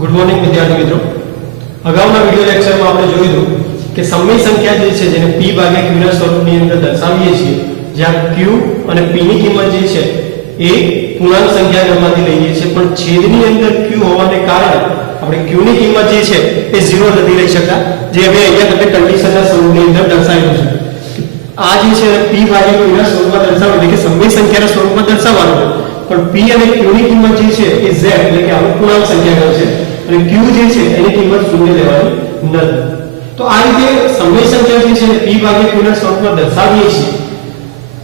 Good morning વિદ્યાર્થી મિત્રો, અગાઉના વિડિયો લેક્ચરમાં આપણે જોયું કે સમય સંખ્યા જે છે જેને p ભાગ્યા q ના સ્વરૂપની અંદર દર્શાવીએ છીએ, જ્યાં q અને p ની કિંમત જે છે એ પૂર્ણાંક સંખ્યા ગણમાંથી લઈએ છીએ, પણ છેદની અંદર q હોવાને કારણે આપણે q ની કિંમત જે છે એ 0 નથી લઈ શકતા, જે હવે અહીંયા તમે કન્ડિશનના સ્વરૂપની અંદર દર્શાવેલું છે. આ જે છે p ભાગ્યા q ના સ્વરૂપમાં દર્શાવવું એટલે કે સમય સંખ્યાના સ્વરૂપમાં દર્શાવવાનું છે, પણ p અને q ની કિંમત જે છે એ z એટલે કે આ પૂર્ણાંક સંખ્યા છે અને q જે છે એની કિંમત 0 લેવાની નથી. તો આ રીતે સમય સંખ્યા જે છે p ભાગ્યા q ના સ્વરૂપમાં દર્શાવીએ છીએ.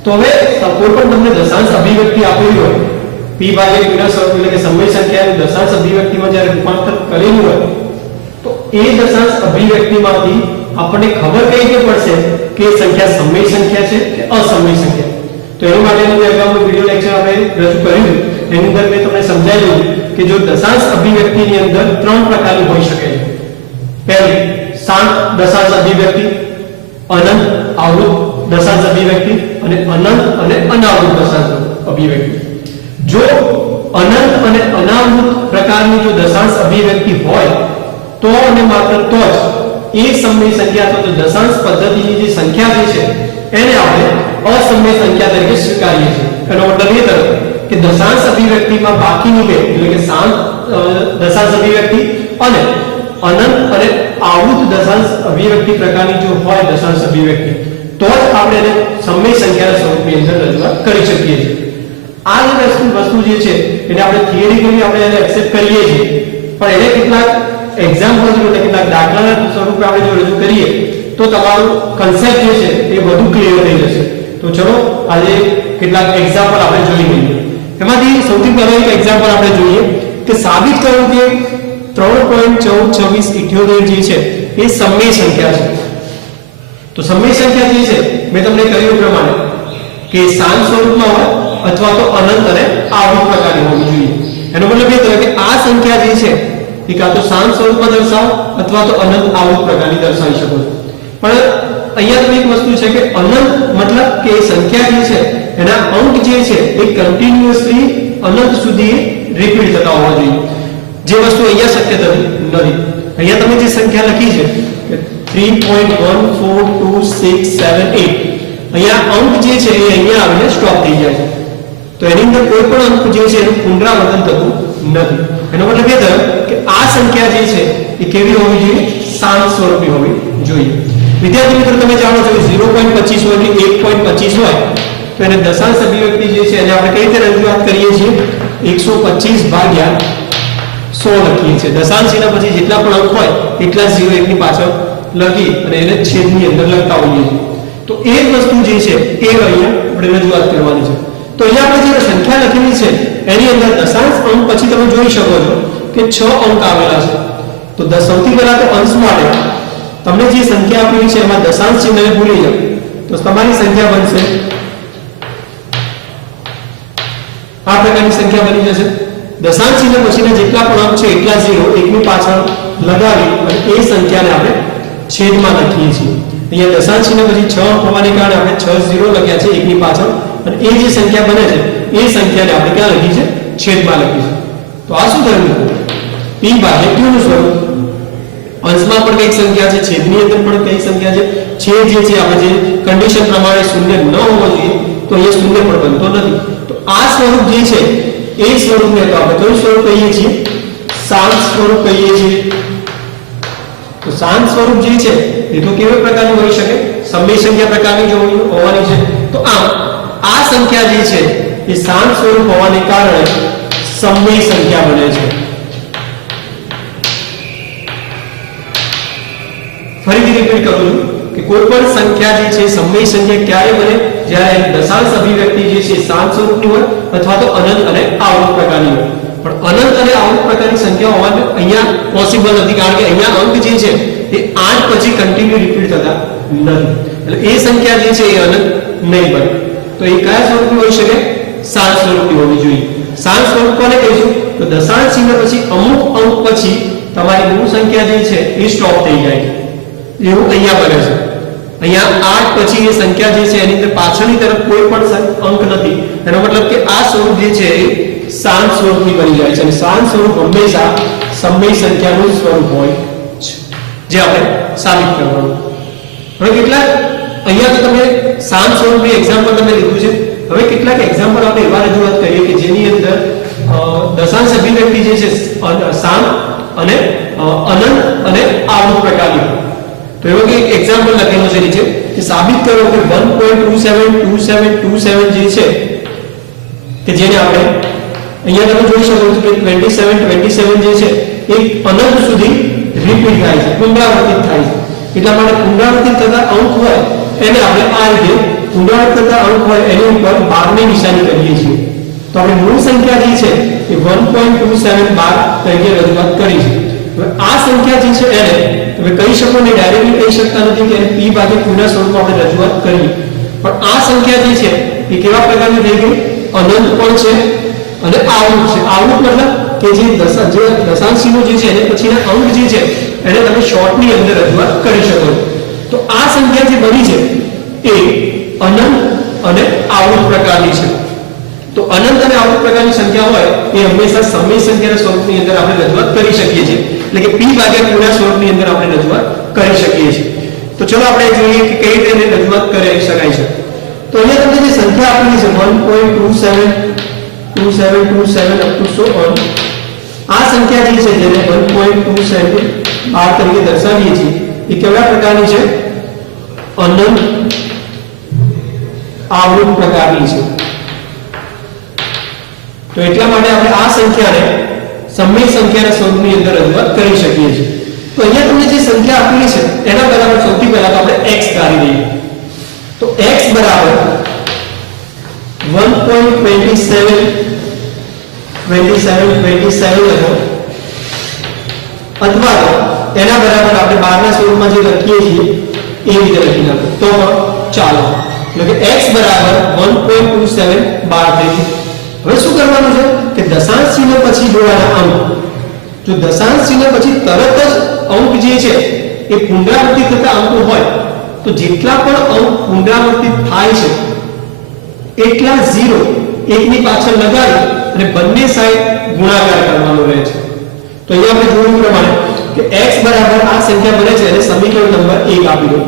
તો હવે કોઈ પણ તમને દશાંશ અભિવ્યક્તિ આપેલી હોય p ભાગ્યા q ના સ્વરૂપ એટલે કે સમય સંખ્યાને દશાંશ અભિવ્યક્તિમાં જ્યારે રૂપાંતર કરેલું હોય, તો એ દશાંશ અભિવ્યક્તિમાંથી આપણને ખબર કઈ રીતે પડશે કે સંખ્યા સમય સંખ્યા છે કે અસમય સંખ્યા. તો એના માટેનું જે અગાઉનું વિડિયો લેક્ચર આપણે રજૂ કર્યું એની અંદર મેં તમને સમજાવ્યું કે જો દશાંશ અભિવ્યક્તિની અંદર ત્રણ પ્રકારની હોઈ શકે છે. પહેલી શાંત દશાંશ અભિવ્યક્તિ, અનંત આવૃત દશાંશ અભિવ્યક્તિ અને અનંત અને અનાવૃત દશાંશ અભિવ્યક્તિ. જો અનંત અને અનાવૃત પ્રકારની જો દશાંશ અભિવ્યક્તિ હોય તો અને માત્ર તો જ એ સમય સંખ્યા અથવા તો દશાંશ પદ્ધતિની જે સંખ્યા જે છે એને આપણે અસમય સંખ્યા તરીકે સ્વીકારીએ છીએ. એનો મતલબ એ થયો કે દશાંશ અભિવ્યક્તિમાં બાકીની બે એટલે કે શાંત દશાંશ અભિવ્યક્તિ અને અનંત અને આવૃત દશાંશ અભિવ્યક્તિ પ્રકારની જો હોય દશાંશ અભિવ્યક્તિ, તો જ આપણે એને સમય સંખ્યાના સ્વરૂપની અંદર રજૂઆત કરી શકીએ છીએ. આ જે વસ્તુ જે છે એને આપણે થિયરિકલી આપણે એને એક્સેપ્ટ કરીએ છીએ, પણ એને કેટલાક એક્ઝામ્પલ એટલે કેટલાક દાખલાના સ્વરૂપે આપણે જો રજૂ કરીએ તો તમારું કન્સેપ્ટ જે છે એ વધુ ક્લિયર થઈ જશે. તો ચલો આજે કેટલાક એક્ઝામ્પલ આપણે જોઈ લઈએ. એમાંથી સૌથી પહેલા એક એક્ઝામ્પલ આપણે જોઈએ કે સાબિત કરો કે 3.142678 જે છે એ સમય સંખ્યા છે. તો સમય સંખ્યા જે છે મેં તમને કહ્યું પ્રમાણે કે શાંત સ્વરૂપમાં હોય અથવા તો અનંત અને આવૃત પ્રકારની હોવી જોઈએ. એનો મતલબ એ થયો કે આ સંખ્યા જે છે એ કાં તો શાંત સ્વરૂપમાં દર્શાવો અથવા તો અનંત આવૃત પ્રકારની દર્શાવી શકો છો. પણ અહીંયા તો એક વસ્તુ છે કે અનંત મતલબ કે સંખ્યા જે છે એના અંક જે છે એ કન્ટિન્યુઅસલી અનંત સુધી રિપીટ થતા હોવા જોઈએ, જે વસ્તુ અહીંયા શક્ય નથી. અહીંયા તમે જે સંખ્યા લખી છે કે 3.142678, અહીંયા અંક જે છે એ અહીંયા આવીને સ્ટોપ થઈ જાય છે. તો એની અંદર કોઈ પણ અંક જે છે એનું પુનરાવર્તન થતું નથી. એનો મતલબ એ થયો કે આ સંખ્યા જે છે એ કેવી હોવી જોઈએ? શાંત સ્વરૂપની હોવી જોઈએ. વિદ્યાર્થી મિત્રો, તમે જાણો છો કે 0.25 હોય કે 1.25 હોય તો એને દશાંશ અભિવ્યક્તિ જે છે એને આપણે કઈ રીતે રજૂઆત કરીએ છીએ? 125 ભાગ્યા 100 લખીએ છીએ. દશાંશના પછી જેટલા પણ અંક હોય એટલા 0 એકની પાછળ લખી અને એને છેદની અંદર લખતા હોઈએ છીએ. તો એ વસ્તુ જે છે એ અહીંયા આપણે રજૂઆત કરવાની છે. તો અહીંયા આપણે જે સંખ્યા લખેલી છે એની અંદર દશાંશ અંક પછી તમે જોઈ શકો છો કે 6 અંક આવેલા છે. તો સૌથી પહેલા તો અંશ માટે તમને જે સંખ્યા આપેલી છે એમાં દશાંશ ચિહ્નને ભૂલી જાઓ તો તમારી સંખ્યા બનશે આ પ્રકારની સંખ્યા બની જશે. દશાંશ ચિહ્ન પછીના જેટલા પણ અંક છે એટલા 0 એકની પાછળ લગાવી અને એ સંખ્યાને આપણે છેદમાં લખીએ છીએ. અહીંયા દશાંશ ચિહ્ન પછી 6 અંક હોવાને કારણે આપણે 6 0 લખ્યા છે એકની પાછળ, અને એ જે સંખ્યા બને છે એ સંખ્યાને આપણે ક્યાં લખી છે? છેદમાં લખી છે. તો આ શું થયું? p ભાગ્યા q નું સ્વરૂપ. અંશમાં પણ કઈ સંખ્યા છે, છેદની અંદર પણ કઈ સંખ્યા છે. છેદ જે છે આપણે જે કન્ડિશન પ્રમાણે શૂન્ય ન હોવો જોઈએ તો અહીંયા શૂન્ય પણ બનતો નથી. તો આ સ્વરૂપ જે છે એ સ્વરૂપને તો આપણે કયું સ્વરૂપ કહીએ છીએ? શાંત સ્વરૂપ કહીએ છીએ. તો શાંત સ્વરૂપ જે છે એ તો કેવા પ્રકારની હોઈ શકે? સમય સંખ્યા પ્રકારની જો હોવાની છે. તો આ સંખ્યા જે છે એ શાંત સ્વરૂપ હોવાને કારણે સમય સંખ્યા બને છે. ફરીથી રિપીટ કરું છું કે કોઈ પણ સંખ્યા જે છે સમય સંખ્યા ક્યારે બને? જ્યારે દશાંશ અભિવ્યક્તિ જે છે શાંત સ્વરૂપની હોય અથવા તો અનંત અને આવૃત પ્રકારની હોય. પણ અનંત અને આવૃત પ્રકારની સંખ્યા હોવાનું અહીંયા પોસિબલ નથી, કારણ કે અહીંયા અંક જે છે એ 8 પછી કન્ટિન્યુ રિપીટ થતા નથી. એટલે એ સંખ્યા જે છે એ અનંત નહીં બને. તો એ કયા સ્વરૂપની હોઈ શકે? શાંત સ્વરૂપની હોવી જોઈએ. શાંત સ્વરૂપ કોને કહીશું? તો દશાંશ ચિહ્ન પછી અમુક અંક પછી તમારી મૂળ સંખ્યા જે છે એ સ્ટોપ થઈ જાય છે. એવું અહીંયા બને છે. અહીંયા 8 પછી એ સંખ્યા જે છે એની અંદર પાછળની તરફ કોઈ પણ અંક નથી. એનો મતલબ કે આ સ્વરૂપ જે છે એ શાંત સ્વરૂપની બની જાય છે અને શાંત સ્વરૂપ હંમેશા સમય સંખ્યાનું સ્વરૂપ હોય છે, જે આપણે સાબિત કરવાનું. હવે કેટલાક અહીંયા તો તમે સામ સ્વરૂપની એક્ઝામ્પલ તમે લીધું છે. હવે કેટલાક એક્ઝામ્પલ આપણે એવા રજૂઆત કરીએ કે જેની અંદર દશાંશ અભિવ્યક્તિ જે છે સામ અને અનંત અને આવૃત પ્રકારની. તો એવો કે એક એક્ઝામ્પલ લખેલો છે નીચે કે સાબિત કરો કે 1.272727 જે છે કે જેને આપણે અહીંયા તમે જોઈ શકો છો કે 27 જે છે એક અનંત સુધી રિપીટ થાય છે, પુનરાવર્તિત થાય છે. એટલા માટે પુનરાવર્તિત થતા અંક હોય એને આપણે આ રીતે પુનરાવર્તિત થતા અંક હોય એની ઉપર 12 ની નિશાની કરીએ છીએ. તો આપણે મૂળ સંખ્યા જે છે એ 1.2712 તરીકે રજૂઆત કરી છે. હવે આ સંખ્યા જે છે એને તમે કહી શકો ને ડાયરેક્ટલી કહી શકતા નથી કે એને p ભાગ્યા q ના સ્વરૂપમાં આપણે રજૂઆત કરીએ. પણ આ સંખ્યા જે છે એ કેવા પ્રકારની થઈ ગઈ? અનંત પણ છે અને આવૃત છે. આવૃત મતલબ કે જે દશાંશીનો જે છે એને પછીના અંક જે છે એને તમે શોર્ટની અંદર રજૂઆત કરી શકો. તો આ સંખ્યા જે બની છે એ અનંત અને આવૃત પ્રકારની છે. તો અનંત અને આવૃત પ્રકારની સંખ્યા હોય એ હંમેશા સમય સંખ્યાના સ્વરૂપની અંદર આપણે રજૂઆત કરી શકીએ છીએ. એટલે કે p ભાગ્યા q ના સ્વરૂપની અંદર આપણે રજૂઆત કરી શકીએ છીએ. તો ચલો આપણે જોઈએ કે કઈ રીતે એને રજૂઆત કરી શકાય છે. તો અહીંયા તમને જે સંખ્યા આપેલી છે 1.272727 up to so on, આ સંખ્યા જે છે જેને 1.27 તરીકે દર્શાવીએ છીએ એ કેવા પ્રકારની છે? અનંત આવૃત પ્રકારની છે. તો એટલા માટે આપણે આ સંખ્યાને સમય સંખ્યાના સ્વરૂપની અંદર રજૂઆત કરી શકીએ છીએ. તો અહીંયા તમને જે સંખ્યા આપેલી છે એના બરાબર સૌથી પહેલા તો આપણે x ધારી દઈએ. તો x બરાબર 1.27 લખો, અથવા તો એના બરાબર આપણે 12 ના સ્વરૂપમાં જે લખીએ છીએ એ રીતે લખી નાખો તો ચાલો. એટલે કે x બરાબર 1.27 થઈ ગયું. હવે શું કરવાનું છે કે દશાંશ ચિહ્ન પછી જોવાના અંક. જો દશાંશ ચિહ્ન પછી તરત જ અંક જે છે એ પુનરાવર્તિત થતા અંકો હોય તો જેટલા પણ અંક પુનરાવર્તિત થાય છે એટલા 0 એકની પાછળ લગાડી અને બંને સાઈડ ગુણાકાર કરવાનો રહે છે. તો અહીંયા આપણે જોયું પ્રમાણે કે x બરાબર આ સંખ્યા બને છે અને સમીકરણ નંબર 1 આપી દો.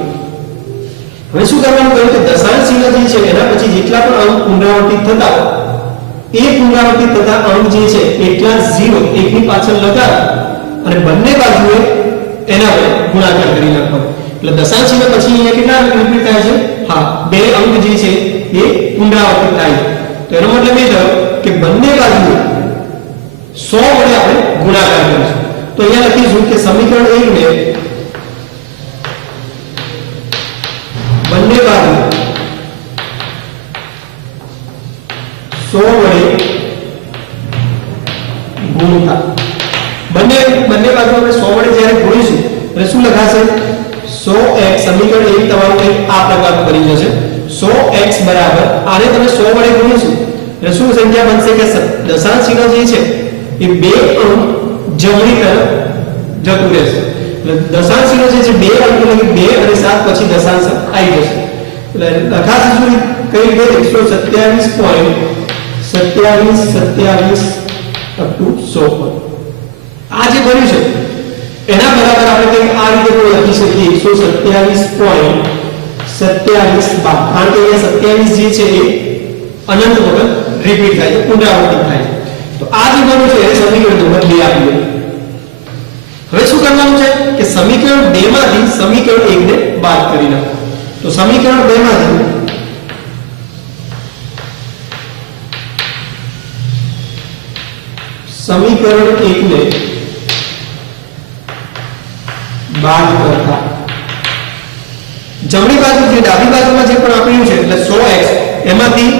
હવે શું કરવાનું કહ્યું કે દશાંશ ચિહ્ન જે છે એના પછી જેટલા પણ અંક પુનરાવર્તિત થતા એ પુનરાવર્તિત થતા અંક જે છે એટલા 0 એકની પાછળ લગાડી અને બંને બાજુએ એના વડે ગુણાકાર કરી નાખવાનો. એટલે દશાંશ ચિહ્ન પછી અહીંયા કેટલા અંક રિપીટ થાય છે? હા, બે અંક જે છે એ પુનરાવર્તિત થાય છે. તો એનો મતલબ એ થયો કે બંને બાજુએ 100 વડે આપણે ગુણાકાર કરીશું. તો અહીંયા લખીશું કે સમીકરણ 1 ને બંને બાજુ 100 વડે ગુણતા. બંને બાજુ આપણે 100 વડે જ્યારે ગુણીશું એટલે શું લખાશે? 100x. સમીકરણ 1 તમારું કંઈક આ પ્રકારનું બની જશે. 100x બરાબર આને તમે 100 વડે ગુણીશું એટલે શું સંખ્યા બનશે કે દશાંશ ચિહ્ન જે છે એ બે અંક જમણી તરફ જતું રહેશે. એટલે દશાંશ ચિહ્ન જે છે બે અંક એટલે કે 2 અને 7 પછી દશાંશ આવી જશે. એટલે લખાશે શું કઈ રીતે? 127.27 up to 100. આ જે બન્યું છે એના બરાબર આપણે કંઈક આ રીતે પણ લખી શકીએ 127.27 બાદ. કારણ કે અહીંયા 27 જે છે એ અનંત વખત રિપીટ થાય છે, પુનરાવર્તિત થાય છે. તો આ જે બન્યું છે એ સમીકરણ નંબર 2 આપી દો. હવે શું કરવાનું છે કે સમીકરણ 2 માંથી સમીકરણ 1 ને બાદ કરી નાખો. તો સમીકરણ 2 માંથી સમીકરણ 1 ને બાદ કરતા જમણી બાજુ જે ડાબી બાજુમાં જે પણ આપ્યું છે એટલે 100x એમાંથી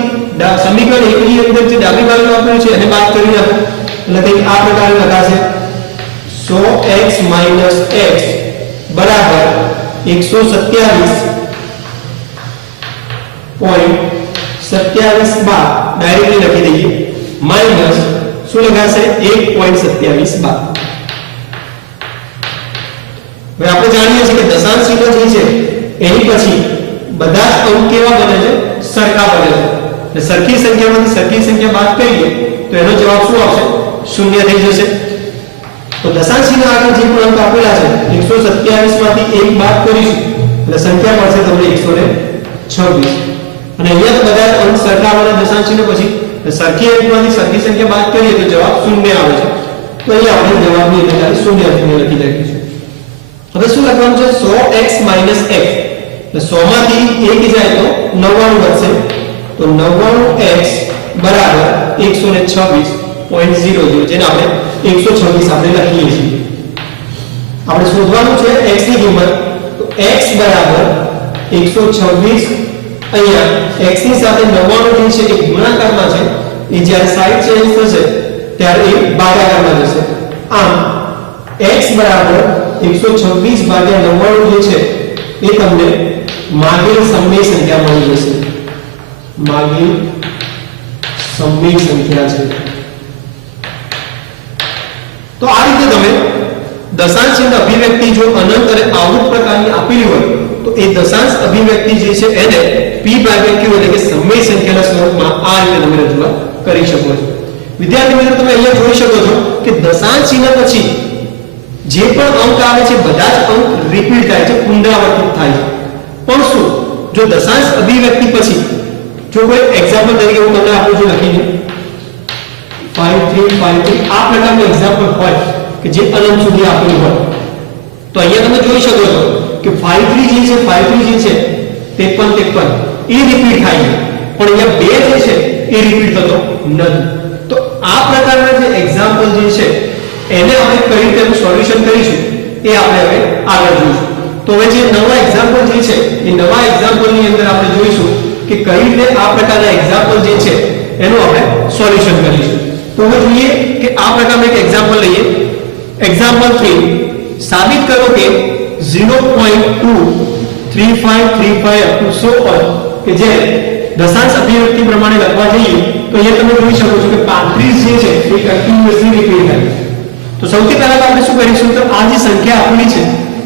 સમીકરણ 1 ની અંદર જે ડાબી બાજુ આપ્યું છે એને બાદ કરી નાખો. એટલે કંઈક આ પ્રકારે લખાશે 100x - x બરાબર 127.27 બાદ ડાયરેક્ટલી લખી દઈએ માઈનસ શું લખાશે 1.27 બાદ. હવે આપણે જાણીએ છીએ કે દશાંશ ચિહ્ન જે છે એની પછી બધા જ અંક કેવા બને છે? સરખા બને છે. એટલે સરખી સંખ્યામાંથી સરખી સંખ્યા બાદ કરીએ તો એનો જવાબ શું આવશે? 0 થઈ જશે. તો દશાંશીના આગળ જે પણ અંક આપેલા છે 127 માંથી 1 બાદ કરીશું એટલે સંખ્યા મળશે તમને 126 અને અહીંયા તો બધા અંક સરખા આવવાના દશાંશીને પછી સરખી અંકમાંથી સરખી સંખ્યા બાદ કરીએ તો જવાબ 0 આવે છે તો અહીંયા આપણે જવાબની અંદર 0 લખી દઈશું હવે શું લખવાનું છે 100x - x એટલે 100 માંથી 1 જાય તો 99 વધશે તો 99x બરાબર 126.00 જેને આપણે 126 આપણે લખીએ છીએ આપણે શોધવાનું છે x ની કિંમત તો x બરાબર 126 અહીંયા x ની સાથે 99 જે છે એ ગુણાકારમાં છે એ જ્યારે સાઈડ ચેન્જ થશે ત્યારે એ ભાગાકારમાં જશે આમ x બરાબર 126 ભાગ્યા 99 જે છે એ તમને માગેલ સમય સંખ્યા મળી જશે માગેલ સમય સંખ્યા છે તો આ રીતે તમે દશાંશની અભિવ્યક્તિ જો અનંત અને આવૃત પ્રકારની આપેલી હોય તો એ દશાંશ અભિવ્યક્તિ જે છે એને p ભાગ્યા q એટલે કે સમય સંખ્યાના સ્વરૂપમાં આ રીતે તમે રજૂઆત કરી શકો છો વિદ્યાર્થી મિત્રો તમે અહીંયા જોઈ શકો છો કે દશાંશના પછી જે પણ અંક આવે છે બધા જ અંક રિપીટ થાય છે પુનરાવર્તિત થાય છે પણ શું જો દશાંશ અભિવ્યક્તિ પછી જો કોઈ એક્ઝામ્પલ તરીકે હું તમને આપું છું લખીને 5353 આ પ્રકારનું એક્ઝામ્પલ હોય કે જે અનંત સુધી આપેલું હોય તો અહીંયા તમે જોઈ શકો છો કે 53 જે છે 53 એ રિપીટ થાય છે પણ અહીંયા 2 જે છે એ રિપીટ થતો નથી તો આ પ્રકારના જે એક્ઝામ્પલ જે છે એને આપણે કઈ રીતે સોલ્યુશન કરીશું એ આપણે હવે આગળ જોઈશું તો હવે જે નવા એક્ઝામ્પલ જે છે એ નવા એક્ઝામ્પલની અંદર આપણે જોઈશું કે કઈ રીતે આ પ્રકારના એક્ઝામ્પલ જે છે એનું આપણે સોલ્યુશન કરીશું તો હવે જોઈએ કે આ પ્રકારનું એક એક્ઝામ્પલ લઈએ એક્ઝામ્પલ 3 સાબિત કરો કે 0.23535 so on કે જે દશાંશ અભિવ્યક્તિ પ્રમાણે લખવા જઈએ તો અહીંયા તમે જોઈ શકો છો કે 35 જે છે એ કન્ટીન્યુઅસલી રિપીટ થાય તો સૌથી પહેલા તો આપણે શું કરીશું તો આ જે સંખ્યા આપેલી છે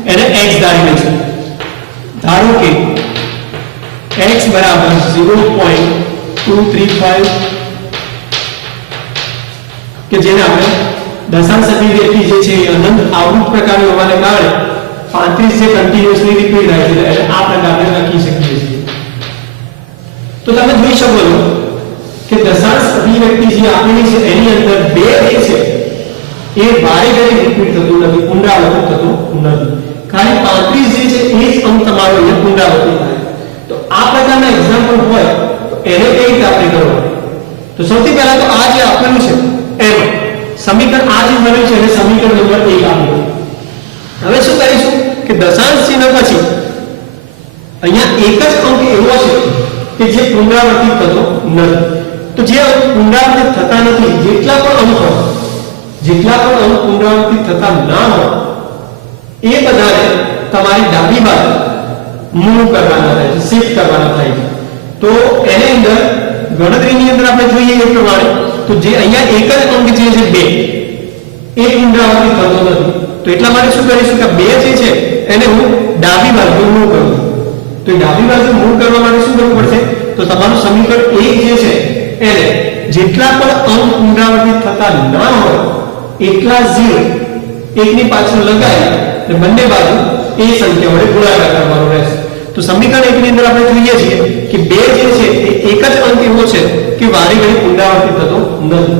એને x ધારી લઈશું ધારો કે x બરાબર 0.235 કે જેને આપણે દશાંશ અભિવ્યક્તિ જે છે એ અનંત આવૃત પ્રકારની હોવાને કારણે 35 જે કન્ટીન્યુઅસલી રિપીટ થાય છે એટલે આ પ્રકારે લખી શકીએ છીએ તો તમે જોઈ શકો છો કે દશાંશ અભિવ્યક્તિ જે આપેલી છે એની અંદર 2 જે છે એ વારે ઘડી રિપીટ થતું નથી પુનરાવર્તિત થતું નથી ખાલી 35 જે છે એ જ અંક તમારો અહીંયા પુનરાવર્તિત થાય તો આ પ્રકારના એક્ઝામ્પલ હોય તો એને કઈ રીતે આપણે કરવાનું તો સૌથી પહેલા તો આ જે આપેલું છે એમ સમીકરણ આ જે બન્યું છે એને સમીકરણ નંબર 1 આપીએ હવે શું કરીશું કે દશાંશ ચિહ્ન પછી અહીંયા એક જ અંક એવો છે કે જે પુનરાવર્તિત થતો નથી તો જે અંક પુનરાવર્તિત થતા નથી જેટલા પણ અંક હોય જેટલા પણ અંક પુનરાવર્તિત થતા ના હોય એ બધાને તમારી ડાબી બાજુ મૂવ કરવાના થાય છે શિફ્ટ કરવાના થાય છે તો એની અંદર ગણતરીની અંદર આપણે જોઈએ એ પ્રમાણે તો જે અહીંયા એક જ અંક જે છે 2 એ પુનરાવર્તિત થતો નથી તો એટલા માટે શું કરીશું કે 2 જે છે એને હું ડાબી બાજુ મૂવ કરું તો ડાબી બાજુ મૂવ કરવા માટે શું કરવું પડશે તો તમારું સમીકરણ 1 જે છે એને જેટલા પણ અંક પુનરાવર્તિત થતા ના હોય એટલા 0 એકની પાછળ લગાવી અને બંને બાજુ એ સંખ્યા વડે ગુણાકાર કરવાનો રહેશે તો સમીકરણ 1 ની અંદર આપણે જોઈએ છીએ કે 2 જે છે એ એક જ અંક એવો છે કે વારે ઘડી પુનરાવર્તિત થતો નથી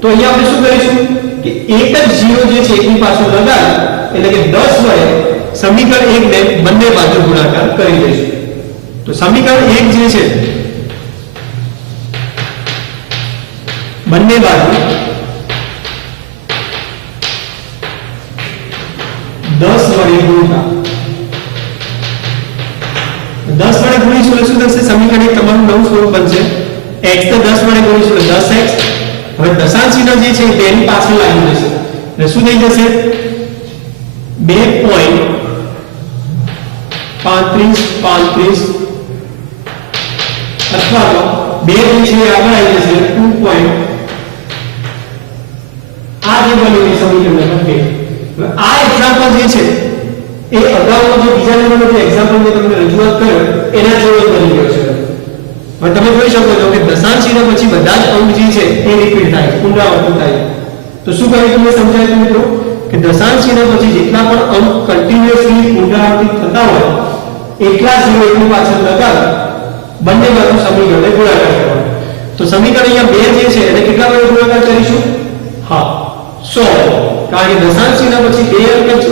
તો અહીંયા આપણે શું કરીશું કે એક જ 0 જે છે એકની પાછળ લગાવી એટલે કે 10 વડે સમીકરણ 1 ને બંને બાજુ ગુણાકાર કરી દઈશું તો સમીકરણ 1 જે છે બંને બાજુ 10 વડે ગુણતા 10 વડે ગુણીશું એટલે શું થશે સમીકરણ 1 તમારું નવું સ્વરૂપ બનશે x તો 10 વડે ગુણીશું એટલે 10x હવે દશાંશ ચિહ્ન જે છે 2 ની પાછળ લાવી દેશે એટલે શું થઈ જશે 2.35 અથવા તો 2 જે છે આગળ આવી જશે 2. આ જે બન્યું એ સમીકરણ નંબર 2 આ એક્ઝામ્પલ જે છે એ અગાઉનો જે બીજા નંબરનો જે એક્ઝામ્પલ મેં તમને રજૂઆત કર્યો એના જેવો બની ગયો છે હવે તમે જોઈ શકો છો કે દશાંશ ચિહ્ન પછી બધા જ અંક જે છે એ રિપીટ થાય પુનરાવર્તિત થાય તો શું કહ્યું તમને સમજાયું મિત્રો કે દશાંશ ચિહ્ન પછી જેટલા પણ અંક કન્ટિન્યુઅસલી પુનરાવર્તિત થતા હોય એટલા 0 એકની પાછળ લગાવી બંને બાજુ સમીકરણને ગુણાકાર કરવાનો. તો સમીકરણ અહીંયા 2 જે છે એને કેટલા વડે ગુણાકાર કરીશું? હા 100, કારણ કે દશાંશ ચિહ્ન પછી 2 અંક જ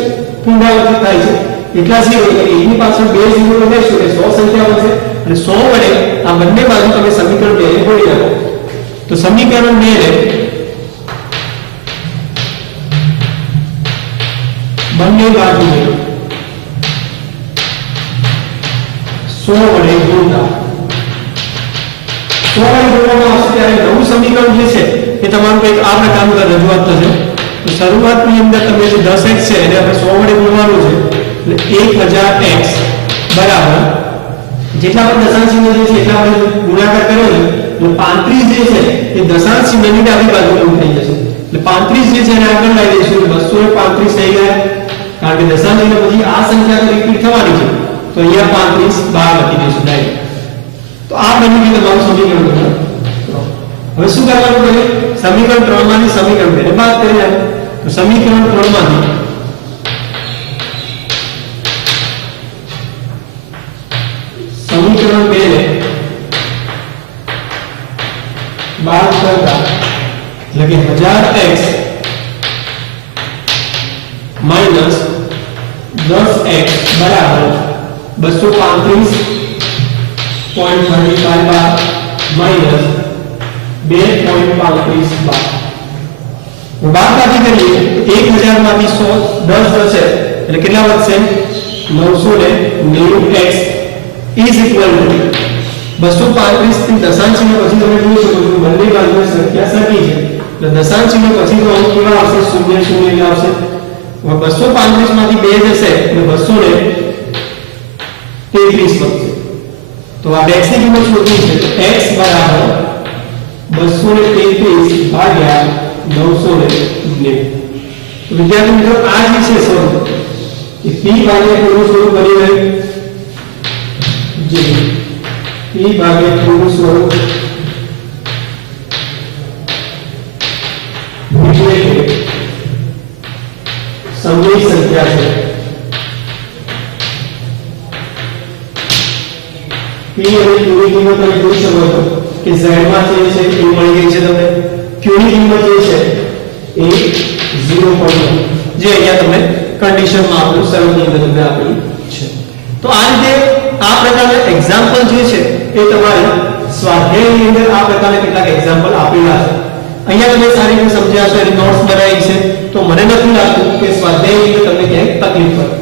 પુનરાવર્તિત થાય છે એટલા 0 એટલે એકની પાછળ 2 0 લગાવીશું એટલે 100 સંખ્યા બનશે અને 100 વડે આ બંને બાજુ તમે સમીકરણ 2 ને ગુણી નાખો. તો સમીકરણ 2 ને બંને બાજુને 100 વડે ગુણતા 100 વડે ગુણવામાં આવશે ત્યારે નવું સમીકરણ જે છે એ તમારું કંઈક આ પ્રકારનું રજૂઆત થશે. તો શરૂઆતની અંદર તમે જે 10x છે એને આપણે 100 વડે ગુણવાનું છે એટલે 1000x બરાબર જેટલા પણ દશાંશ ચિહ્ન જે છે એટલા વડે ગુણાકાર કર્યો છે એટલે 35 જે છે એ દશાંશ ચિહ્નની ડાબી બાજુ થઈ જશે એટલે 35 જે છે એને આગળ લઈ જઈશું 235 થઈ ગયા કારણ કે દશાંશ ચિહ્ન પછી આ સંખ્યા તો રિપીટ થવાની છે તો અહીંયા 35 બહાર લખી દઈશું ડાયરેક્ટ. તો આ બની ગયું તમારું સમીકરણ નંબર. હવે શું કરવાનું છે? સમીકરણ 3 માંથી સમીકરણ 2 ને બાદ કરી નાખો. તો સમીકરણ 3 માંથી સમીકરણ 2 ને બાદ કરતા એટલે કે 1000x માઈનસ 10x બરાબર 235.35 બાર માઈનસ 2.35 બાર. બાદબાકી કરીએ 1000 માંથી 100 10 જશે એટલે કેટલા વધશે? 990x is equal to 235 થી દશાંશ ચિહ્ન પછી તમે જોઈ શકો છો બંને બાજુની સંખ્યા સરખી છે એટલે દશાંશ ચિહ્ન પછી તો અંક કેવા આવશે? 0 0 એટલે આવશે. 235 માંથી 2 જશે એટલે 233 વધશે. તો આ x ની કિંમત શોધવી છે x બરાબર 233 ભાગ્યા 990. તો વિદ્યાર્થી મિત્રો આ જે છે સ્વરૂપ એ p ભાગ્યા q નું સ્વરૂપ બની ગયું જે p ભાગ્યા q નું સ્વરૂપ એટલે કે સમય સંખ્યા છે p અને q ની કિંમત તમે જોઈ શકો છો કે z માં જે છે એ મળી ગઈ છે તમને q ની કિંમત જે છે એ 0.1 જે અહીંયા તમને કન્ડિશનમાં આપણું શરૂની અંદર તમને આપેલી છે. તો આ રીતે આ પ્રકારના એક્ઝામ્પલ જે છે એ તમારે સ્વાધ્યાયની અંદર આ પ્રકારના કેટલાક એક્ઝામ્પલ આપેલા છે. અહીંયા તમે સારી રીતે સમજ્યા છે નોટ્સ બનાવી છે તો મને નથી લાગતું કે સ્વાધ્યાયની અંદર તમને ક્યાંય તકલીફ પડે.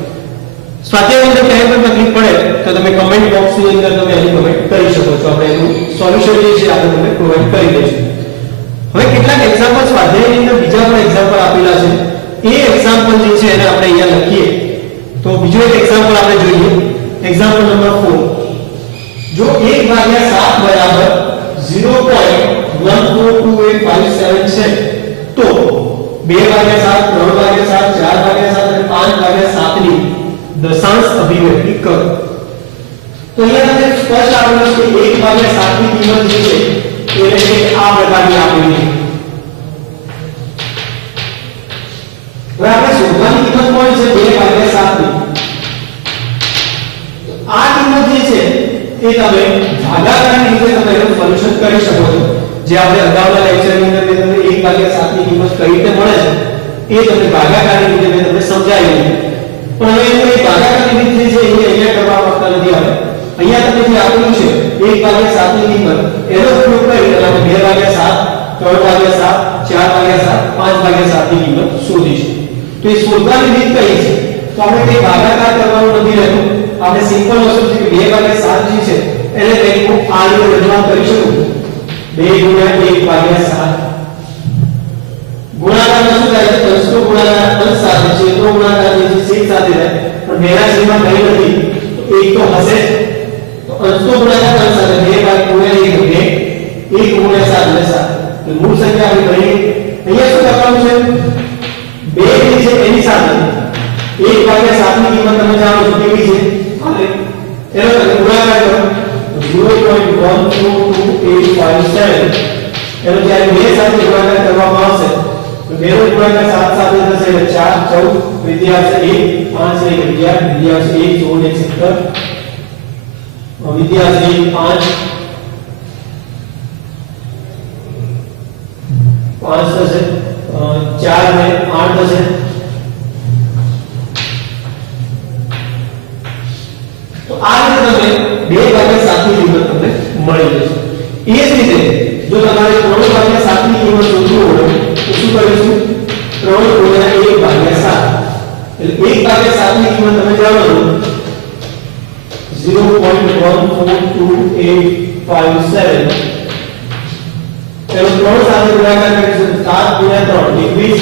સ્વાધ્યાયની અંદર ક્યાંય પણ તકલીફ પડે તો તમે કમેન્ટ બોક્સની અંદર તમે એની કમેન્ટ કરી શકો છો. આપણે એનું સોલ્યુશન જે છે આપણે તમને પ્રોવાઈડ કરી દઈશું. હવે કેટલાક એક્ઝામ્પલ સ્વાધ્યાયની અંદર બીજા પણ એક્ઝામ્પલ આપેલા છે એ એક્ઝામ્પલ જે છે એને આપણે અહીંયા લખીએ. તો બીજો એક એક્ઝામ્પલ આપણે જોઈએ. એક્ઝામ્પલ નંબર 4 જો 1/7 બરાબર 0.142857 છે તો 2/7 3/7 4/7 અને 5/7 ની દશાંશ અભિવ્યક્તિ કરો. તો અહીંયા તમને સ્પષ્ટ આપેલું છે કે 1/7 ની કિંમત જે છે એટલે કે આ પ્રકારની આપેલી છે. હવે આપણે શોધવાની કિંમત કોણ છે? 2/7 ની. આ કિંમત જે છે એ તમે ભાગાકારની રીતે તમે એનું સોલ્યુશન કરી શકો છો. જે આપણે અગાઉના લેક્ચરની અંદર મેં તમને 1/7 ની કિંમત કઈ રીતે મળે છે એ તમને ભાગાકારની રીતે મેં તમને સમજાવી દીધું. પણ હવે એનું એ ભાગાકારની રીત જે છે એ અહીંયા કરવા માંગતા નથી આપણે. અહીંયા તમને જે આપેલું છે 1/7 ની કિંમત એનો ઉપયોગ કરી અને આપણે 2/7 3/7 4/7 5/7 ની કિંમત શોધીશું. તો એ શોધવાની રીત કઈ છે? તો આપણે તે ભાગાકાર કરવાનું નથી રહેતું. આપણે સિમ્પલ વસ્તુ છે કે 2/7 જે છે એને કંઈક આ રીતે રજૂઆત કરી શકું 2 * 1/7 ગુણાકારમાં શું થાય છે? અંશનો ગુણાકાર અંશ સાથે છેદનો ગુણાકાર જે છે છેદ સાથે થાય પણ બેના છેદમાં કંઈ નથી તો એક તો હશે. તો અંશનો ગુણાકાર અંશ સાથે 2/1 1 * 7 એટલે 7 તો મૂળ સંખ્યા આપણે ગણી. અહીંયા શું કરવાનું છે? 2 જે છે એની સાથે 1/7 ની કિંમત તમે જાણો છો કેવી છે? એનો તમે ગુણાકાર કરો 0.14287 એનો જ્યારે 2 સાથે ગુણાકાર કરવામાં આવશે 2 નો ગુણાકાર 7 સાથે થશે એટલે 4 14 વિદ્યાર્થી 1 5 1 11 વિદ્યાર્થી 1 14 17 વિદ્યાર્થી 5 5 થશે 4 ને 8 થશે તો આ રીતે તમે 2/7 ની કિંમત તમને મળી જશે એ જ રીતે જો તમારે 3/7 ની કિંમત શોધવી હોય તો શું કરીશું 3 * 1/7 એટલે 1/7 ની કિંમત તમે જાણો છો 0.142857 चलो 3 સાથે ગુણાકાર કરીશું 7 * 3 21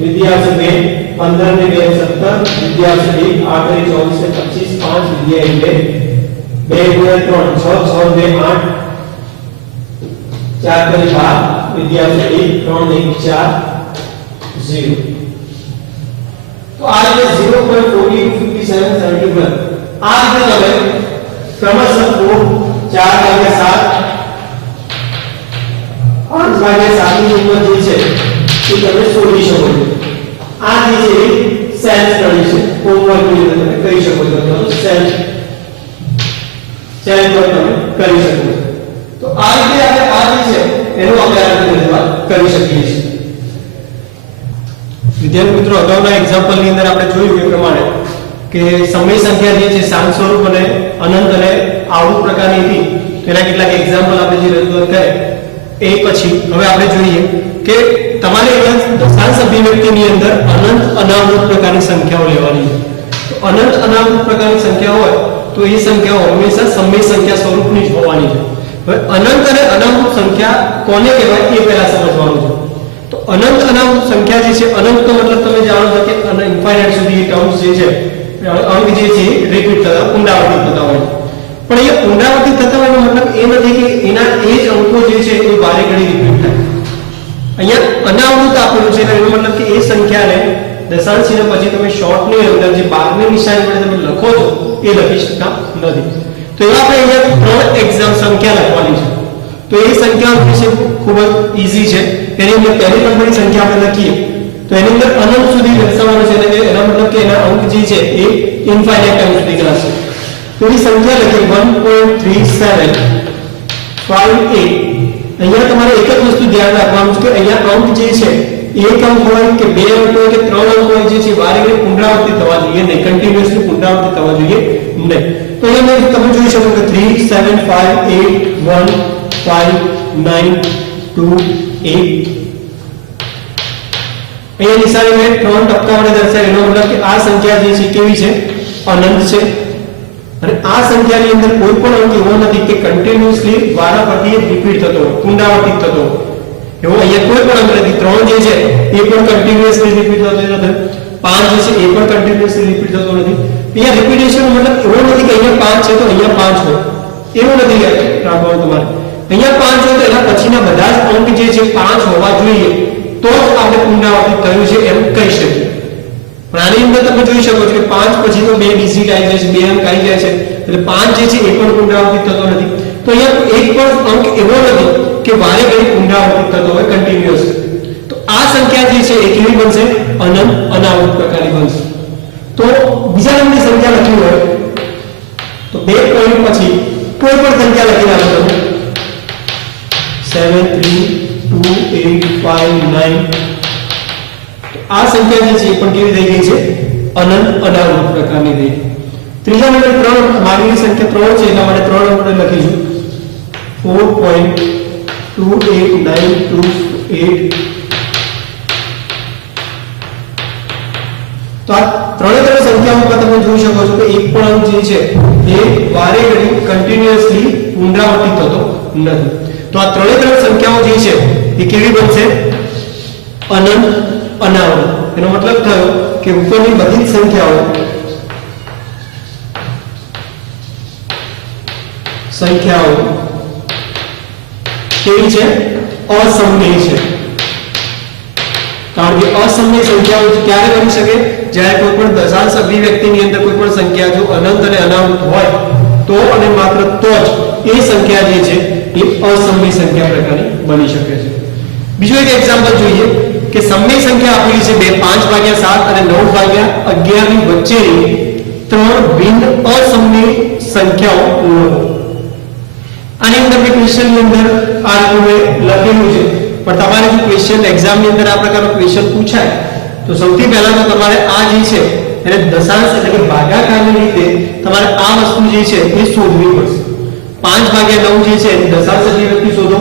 વિદ્યાર્થી 2 15 ને 2 17 વિદ્યાર્થી 1 8 ને 24 ને 25 5 વિદ્યાર્થી 2 2 3 6 6 2 8 4 12 વિદ્યાર્થી 1 3 ને 4 0 તો આ રીતે 0.4257 આ રીતે તમે ક્રમશઃ 4/7 5/7 ની કિંમત જે છે એ તમે શોધી શકો છો આ જે છે સેલ્ફ સ્ટડી છે હોમવર્ક ની અંદર તમે કરી શકો છો તો સેલ્ફ વર્ક તમે કરી શકો છો તો આ રીતે આપણે આ જે છે એનો આપણે આ રીતે રજૂઆત કરી શકીએ છીએ વિદ્યાર્થી મિત્રો અગાઉના એક્ઝામ્પલ ની અંદર આપણે જોયું એ પ્રમાણે કે સમય સંખ્યા જે છે શાંત સ્વરૂપ અને અનંત અને આવૃત પ્રકારની હતી તેના કેટલાક એક્ઝામ્પલ આપણે જે રજૂઆત કરે એ પછી હવે આપણે જોઈએ કે તમારે દશાંશ અભિવ્યક્તિની અંદર અનંત અનાવૃત પ્રકારની સંખ્યાઓ લેવાની છે તો અનંત અનાવૃત પ્રકારની સંખ્યા હોય તો એ સંખ્યાઓ હંમેશા સમય સંખ્યા સ્વરૂપની જ હોવાની છે હવે અનંત અને અનાવૃત સંખ્યા કોને કહેવાય એ પહેલા સમજવાનું છે તો અનંત અનાવૃત સંખ્યા જે છે અનંત તો મતલબ તમે જાણો છો કે ઇન્ફાઇનાઇટ સુધી ટર્મ્સ જે છે અંક જે છે રિપીટ થતા પુનરાવર્તિત થતા હોય પણ એ પુનરાવર્તિત થતા હોય મતલબ એ નથી કે એના એ જ અંકો જે છે એ વારે ઘડી રિપીટ થાય અહીંયા અનાવૃત આપેલું છે એનો મતલબ કે એ સંખ્યાને દશાંશ ચિહ્ન પછી તમે શોર્ટની અંદર જે 12 ની નિશાની વડે તમે લખો છો એ લખી શકતા નથી તો એવા આપણે અહીંયા ત્રણ એક્ઝામ સંખ્યા લખવાની છે તો એ સંખ્યા વિશે ખૂબ જ ઈઝી છે એની અંદર પહેલી નંબરની સંખ્યા આપણે લખીએ તો એની અંદર અનંત સુધી દર્શાવવાનું છે એટલે એનો મતલબ કે એના અંક જે છે એ ઇન્ફાઇનાઇટ ટાઈમ સુધી જશે તો એ સંખ્યા લખીએ 1.3758 અહીંયા તમારે એક જ વસ્તુ ધ્યાન રાખવાનું છે કે અહીંયા અંક જે છે એક અંક હોય કે બે અંક હોય કે ત્રણ અંક હોય જે છે વારે ઘડી પુનરાવર્તિત થવા જોઈએ નહીં કન્ટિન્યુઅસલી પુનરાવર્તિત થવા જોઈએ નહીં તો અહીંયા તમે જોઈ શકો કે 3 7 5 8 1 5 9 2 8 અહીંયા નિશાની મેં ત્રણ ટપકા વડે દર્શાવી એનો મતલબ કે આ સંખ્યા જે છે કેવી છે અનંત છે અને આ સંખ્યાની અંદર કોઈ પણ અંક એવો નથી કે કન્ટિન્યુઅસલી વારાફરતી રિપીટ થતો હોય પુનરાવર્તિત થતો હોય એવો અહીંયા કોઈ પણ અંક નથી 3 જે છે એ પણ કન્ટિન્યુઅસલી રિપીટ થતો નથી 5 જે છે એ પણ કન્ટિન્યુઅસલી રિપીટ થતો નથી અહીંયા રિપીટેશન મતલબ એવો નથી કે અહીંયા 5 છે તો અહીંયા 5 હોય એવું નથી રાખવાનું તમારે અહીંયા 5 હોય તો એના પછીના બધા જ અંક જે છે 5 હોવા જોઈએ તો જ આપણે પુનરાવર્તિત થયું છે એમ કહી શકીએ પણ આની અંદર તમે જોઈ શકો છો કે 5 પછી તો બે ડિજિટ આવી જાય છે બે અંક આવી જાય છે એટલે 5 જે છે એ પણ પુનરાવર્તિત થતો નથી તો અહીંયા એક પણ અંક એવો નથી કે વારે ઘડી પુનરાવર્તિત થતો હોય કન્ટિન્યુઅસ તો આ સંખ્યા જે છે એ કેવી બનશે અનંત અનાવૃત પ્રકારની બનશે તો બીજા નંબરની સંખ્યા લખવી હોય તો બે પોઈન્ટ પછી કોઈ પણ સંખ્યા લખી નાખો 7 3 2 8 5 9 આ સંખ્યા જે છે એ પણ કેવી થઈ ગઈ છે અનંત અનાવૃત પ્રકારની થઈ ગઈ ત્રીજા નંબર 3 માગીની સંખ્યા 3 છે એટલા માટે 3 નંબર લખીશું 4.28928 તો આ ત્રણે ત્રણ સંખ્યાઓમાં તમે જોઈ શકો છો કે એક પણ અંક જે છે એ વારે ઘડી કન્ટિન્યુઅસલી પુનરાવર્તિત થતો નથી તો આ ત્રણે ત્રણ સંખ્યાઓ જે છે એ કેવી બનશે અનંત અનાવૃત એનો મતલબ થયો કે ઉપરની બધી જ સંખ્યાઓ કેવી છે અસમય છે કારણ કે અસમય સંખ્યાઓ ક્યારે બની શકે જ્યારે કોઈ પણ દશાંશ અભિવ્યક્તિની અંદર કોઈ પણ સંખ્યા જો અનંત અને અનાવૃત હોય તો અને માત્ર તો જ એ સંખ્યા જે છે એ અસમય સંખ્યા પ્રકારની બની શકે છે બીજું એક એક્ઝામ્પલ જોઈએ કે સમય સંખ્યા આપેલી છે 2 5 ભાગ્યા 7 અને 9 ભાગ્યા 11 ની વચ્ચેની ત્રણ ભિન્ન અસમય સંખ્યાઓ લખો. આની અંદર મેં ક્વેશ્ચન ની અંદર આ રીતે લખેલું છે, પણ તમારે જો ક્વેશ્ચન એક્ઝામ ની અંદર આ પ્રકારનો ક્વેશ્ચન પૂછાય તો સૌથી પહેલા તો તમારે આ જે છે એને દશાંશ એટલે કે ભાગાકારની રીતે તમારે આ વસ્તુ જે છે એ શોધવી પડશે. 5 ભાગ્યા 9 જે છે એની દશાંશ અભિવ્યક્તિ શોધો,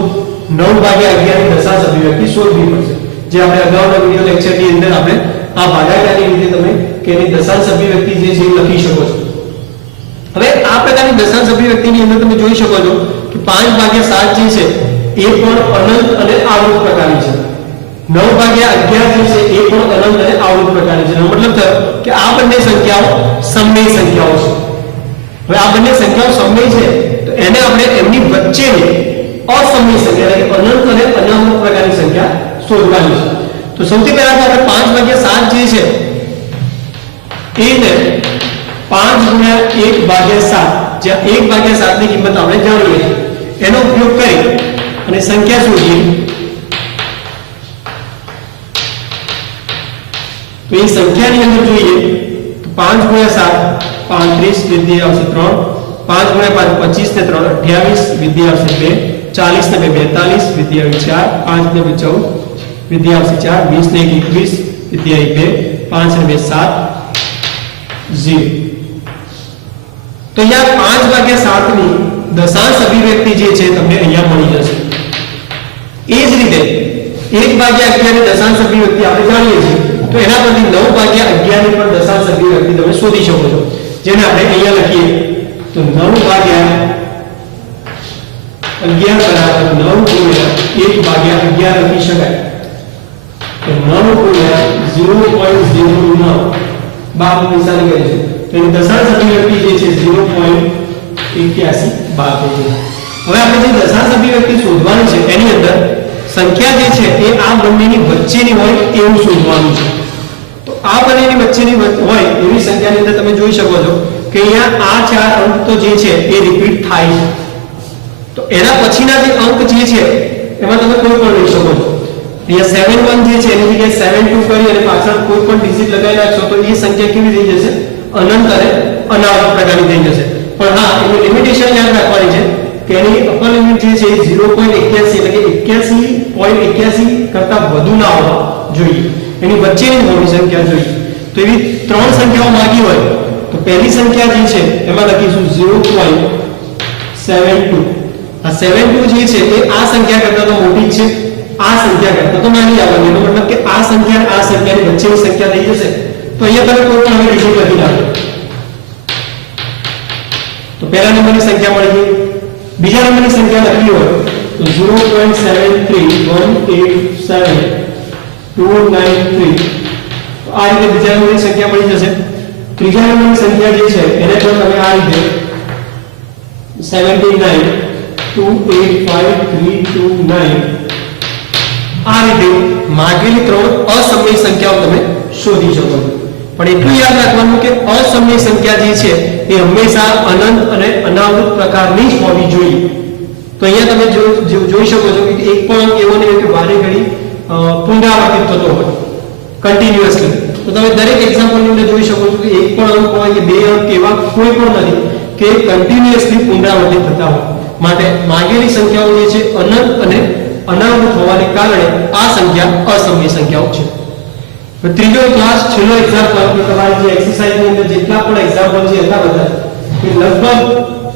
9 ભાગ્યા 11 ની દશાંશ અભિવ્યક્તિ શોધવી પડશે. જે આપણે અગાઉના વિડિયો લેક્ચર ની અંદર આપણે આ ભાગાકારની રીતે તમે કે એની દશાંશ અભિવ્યક્તિ જે છે એ લખી શકો છો. હવે આ પ્રકારની દશાંશ અભિવ્યક્તિની અંદર તમે જોઈ શકો છો કે 5 ભાગ્યા 7 જે છે એ પણ અનંત અને આવૃત પ્રકારની છે. 9 ભાગ્યા 11 જે છે એ પણ અનંત અને આવૃત પ્રકારની છે. એનો મતલબ થયો કે આ બંને સંખ્યાઓ સમય સંખ્યાઓ છે. હવે આ બંને સંખ્યાઓ સમય છે તો એને આપણે એમની વચ્ચેની અસમય સંખ્યા એટલે કે અનંત અને અનાવૃત પ્રકારની સંખ્યા શોધવાની છે. તો સૌથી પહેલા તો આપણે 5 ભાગ્યા 7 જે છે એને 5 ગુણ્યા 1 ભાગ્યા 7, જ્યાં 1 ભાગ્યા 7 ની કિંમત આપણે જાણીએ છીએ, એનો ઉપયોગ કરી અને સંખ્યા શોધીએ. તો એ સંખ્યાની અંદર જોઈએ તો 5 ગુણ્યા 7 35 વિદ્યા આવશે 3, 5 ગુણ્યા 5 25 ને 3 28 વિદ્યા આવશે 2, 40 ને 2 42 વિદ્યા આવી 4, 5 ને 2 14 વિદ્યા આવશે 4, 20 ને 1 21 વિદ્યા આવી 2, 5 ને 2 7 0. તો અહીંયા 5 ભાગ્યા 7 ની દશાંશ અભિવ્યક્તિ જે છે તમને અહીંયા મળી જશે. એ જ રીતે 1 ભાગ્યા 11 ની દશાંશ અભિવ્યક્તિ આપણે જાણીએ છીએ, તો એના પરથી 9 ભાગ્યા 11 ની પણ દશાંશ અભિવ્યક્તિ તમે શોધી શકો છો, જેને આપણે અહીંયા લખીએ તો 9 ભાગ્યા 11 9 ગુણ્યા 1 ભાગ્યા 11 લખી શકાય. તો 9 ગુણ્યા 0.09 બાદ નિશાની કરીશું તો એની દશાંશ અભિવ્યક્તિ જે છે 0.81 બાદ થઈ જશે. હવે આપણે જે દશાંશ અભિવ્યક્તિ શોધવાની છે એની અંદર સંખ્યા જે છે એ આ બંનેની વચ્ચેની હોય એવું શોધવાનું છે. તો આ બંનેની વચ્ચેની હોય એવી સંખ્યાની અંદર તમે જોઈ શકો છો કે અહીંયા આ ચાર અંક તો જે છે એ રિપીટ થાય છે. તો એના પછીના જે અંક જે છે એમાં તમે કોઈ પણ લઈ શકો છો. અહીંયા 71 જે છે એની જગ્યાએ 72 કરી અને પાછળ કોઈ પણ ડિજિટ લગાવી નાખશો તો એ સંખ્યા કેવી થઈ જશે? અનંત અને અનાવૃત પ્રકારની થઈ જશે. પણ હા, એની લિમિટેશન યાદ રાખવાની છે કે એની અપર લિમિટ જે છે 0.81 એટલે કે 81.81 કરતા વધુ ના હોવા જોઈએ. એની વચ્ચેની મોટી સંખ્યા જોઈએ. તો એવી ત્રણ સંખ્યાઓ માંગી હોય તો પહેલી સંખ્યા જે છે એમાં લખીશું 0.72. આ 72 જે છે એ આ સંખ્યા કરતા તો મોટી છે, આ સંખ્યા કરતા તો નાની આવવાની. એનો મતલબ કે આ સંખ્યા આ સંખ્યાની વચ્ચેની સંખ્યા થઈ જશે. તો અહીંયા તમે કોઈ પણ હવે ડિજિટ લખી નાખો તો પહેલા નંબરની સંખ્યા મળી ગઈ. બીજા નંબરની સંખ્યા લખી હોય તો 0.73187 તો આ રીતે બીજા નંબરની સંખ્યા મળી જશે. ત્રીજા નંબરની સંખ્યા જે છે એને પણ તમે આ રીતે 79285329 આ રીતે માંગેલી ત્રણ અસમય સંખ્યાઓ તમે શોધી શકો છો. પણ એટલું યાદ રાખવાનું કે અસમય સંખ્યા જે છે એ હંમેશા અનંત અને અનાવૃત પ્રકારની જ હોવી જોઈએ. તો અહીંયા તમે જોઈ શકો છો કે એક પણ એવો નહીં કે વારે ઘડી પુનરાવર્તિત થતો હોય કન્ટિન્યુઅસલી. તો તમે દરેક એક્ઝામ્પલની અંદર જોઈ શકો છો કે એક પણ અંક હોય કે બે અંક એવા કોઈ પણ નથી કે કન્ટિન્યુઅસલી પુનરાવર્તિત થતા હોય. માટે માંગેલી સંખ્યાઓ જે છે અનંત અને અનાવૃત હોવાને કારણે આ સંખ્યા અસમય સંખ્યાઓ છે. ત્રીજો ક્લાસ છેલ્લો એક્ઝામ્પલ કે તમારી જે એક્સરસાઇઝની અંદર જેટલા પણ એક્ઝામ્પલ છે એટલા બધા કે લગભગ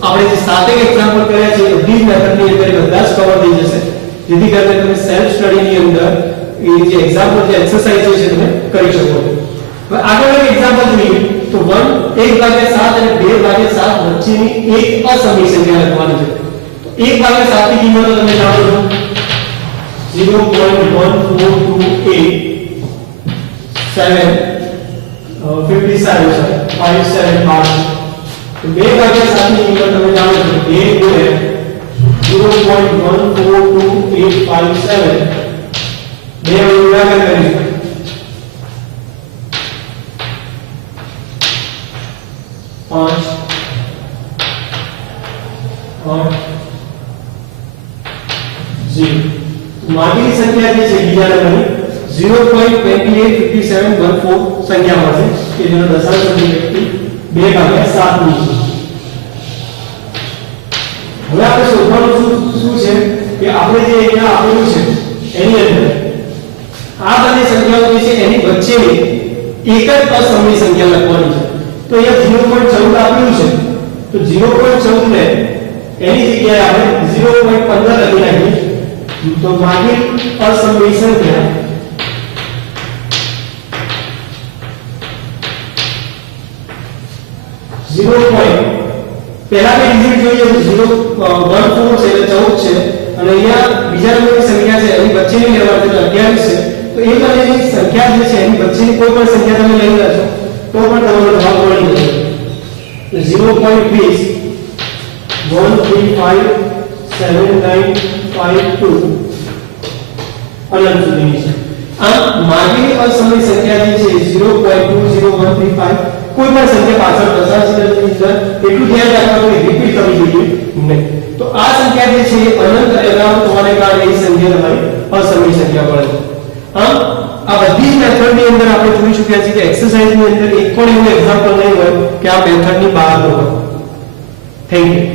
આપણે જે સાતેક એક્ઝામ્પલ કર્યા છે બધી જ મેથડની અંદર બધા જ કવર થઈ જશે, જેથી કરીને તમે સેલ્ફ સ્ટડીની અંદર એ જે એક્ઝામ્પલ જે એક્સરસાઇઝ છે તમે કરી શકો છો. હવે આગળ એક એક્ઝામ્પલ જોઈએ તો 1/7 અને 2/7 વચ્ચેની એક અસમય સંખ્યા લખવાની છે. તો 1/7 ની કિંમત તમે જાણો છો 0.1428 57 તો 2/7 ની કિંમત તમે જાણો છો 2 ગુણ્યા 0.142857 બે ગુણાકાર કરીશું 5 8 0. માગેલી સંખ્યા જે છે બીજા નંબરની 0.285714 સંખ્યા મળશે કે જેનો દશાંશ અભિવ્યક્તિ 2/7 ની છે. હવે આપણે શોધવાનું શું છે કે આપણે જે અહીંયા આપેલું છે એની અંદર આ બધી સંખ્યાઓ જે છે એની વચ્ચેની એક જ અસમય સંખ્યા લખવાની છે. તો અહીંયા 0.14 આપેલું છે તો 0.14 ને એની જગ્યાએ આપણે 0.15 લખી નાખીએ તો માગેલ અસમય સંખ્યા પહેલા બે ડિજિટ જોઈએ તો 0.14 છે એટલે 14 છે અને અહીંયા બીજા નંબરની સંખ્યા છે એની વચ્ચેની લેવાની છે 28 છે. તો એ બંનેની સંખ્યા જે છે એની વચ્ચેની કોઈ પણ સંખ્યા તમે લઈ લેશો તો પણ તમારો જવાબ મળી જશે. 0.20 1357952 અનંત સુધીની છે. આમ માગેલી અસમય સંખ્યા જે છે 0.20135 કોઈ પણ સંખ્યા પાછળ દશાંશ ચિહ્નની અંદર એટલું ધ્યાન રાખવાનું કે રિપીટ થવી જોઈએ નહીં. તો આ સંખ્યા જે છે એ અનંત અગાઉ હોવાને કારણે એ સંખ્યા તમારી અસમય સંખ્યા બને. આમ આ બધી જ મેથડની અંદર આપણે જોઈ ચૂક્યા છીએ કે એક્સરસાઇઝની અંદર એક પણ એવું એક્ઝામ્પલ નહીં હોય કે આ મેથડની બહાર હોય. Thank you.